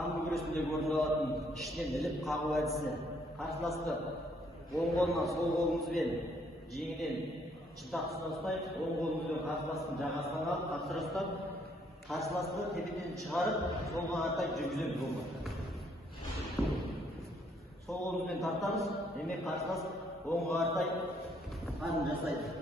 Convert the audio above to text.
самбо күресіндегі орындалатын іштен іліп қағу әдісі. Қарсыласты оң қолынан сол қолыңызбен жеңінен шынтақ тұсына ұстайық, оң қолыңызбен қарсыластың жағасынан алып, қапсыра ұстап, қарсыласты тепеден шығарып, солға қарай жүргіземіз оңға. Сол қолымызбен тартамыз, демек қарсылас оңға қарай қадам жасайды.